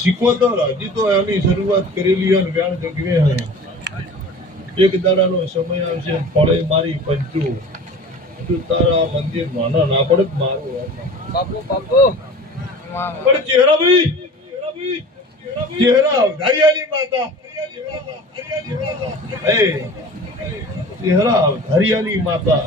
શીખવતો હજી તો એની શરૂઆત કરેલી અને વ્યાણ જગવે એક દાડાનો સમય આવશે ફળે મારી પંચુ. તું તારા મંદિર નાના ના પડે મારું બાપુ બાપુ. પણ ચહેરાભાઈ ચહેરા ધારિયાની માતા. ચહેરા ધારિયાની માતા.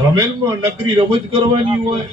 રમેલમાં નકરી રમત કરવાની હોય.